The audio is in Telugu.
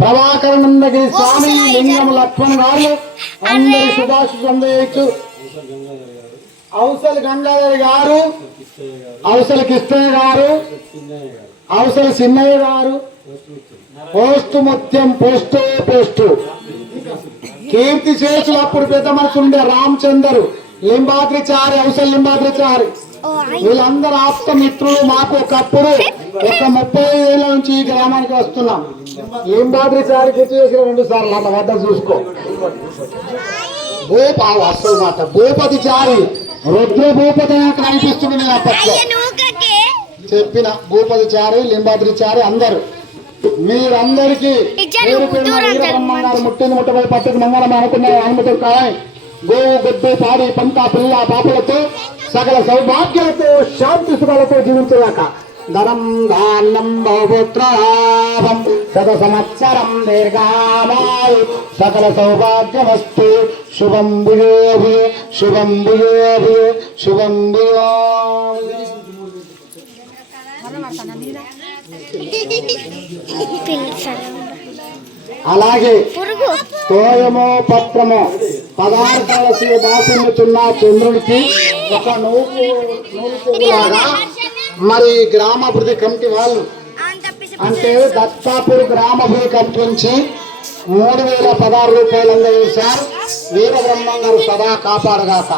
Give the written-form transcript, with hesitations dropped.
ప్రభాకరానందగిరి స్వామి, లింగం లక్ష్మణ్ గారు అందరి శుభాశీస్సులు అందజేయచ్చు. అవసల గంగాధర్ గారు, అవసల కిష్టయ్య గారు, అవసల చిన్నయ్య గారు, పోస్టు ముత్యం పోస్టు కీర్తి చేసులు అప్పుడు పెద్ద మనసు ఉండే రామచందరు, లింబాద్రిచారి, అవసల లింబాద్రిచారి, వీళ్ళందరూ ఆప్త మిత్రులు. మాకు ఒకప్పుడు 35 ఏళ్ళ నుంచి ఈ గ్రామానికి వస్తున్నాం. లింబాద్రిచారి గుర్తు చేసిన 2 సార్లు అన్న వద్ద చూసుకో. వస్తుంది మాట భూపతి చారి, రుద్ర భూపతి కనిపిస్తుంది. నేను అప్పట్లో చెప్పిన భూపతి చారి, లింబాద్రి చారి అందరు మీరందరికీ బ్రహ్మంగారు ముట్టింది ముట్టబడి పట్టుకు మంగళం అనుకున్న అనుమతులు కాయ గోవు గొడ్డు పాడి పంట పిల్ల పాపలతో సకల సౌభాగ్యాలతో శాంతి సుఖాలతో జీవించేదాక ధనం దానం బహుపుత్రం శత సంవత్సరం దీర్ఘామాయు సకల సౌభాగ్యమస్తు. శుభం భూయోభి శుభం భూయోభి శుభం భూయో. అలాగే తోయమో పత్రమో పదార్థాల దాసున్న చంద్రుడికి ఒక నూలులాగా మరి గ్రామాభివృద్ధి కమిటీ వాళ్ళు అంటే దత్తాపూర్ గ్రామాభివృద్ధి కమిటీ నుంచి 3016 రూపాయలు అందజేశారు. వీరబ్రహ్మం గారు సదా కాపాడగాక.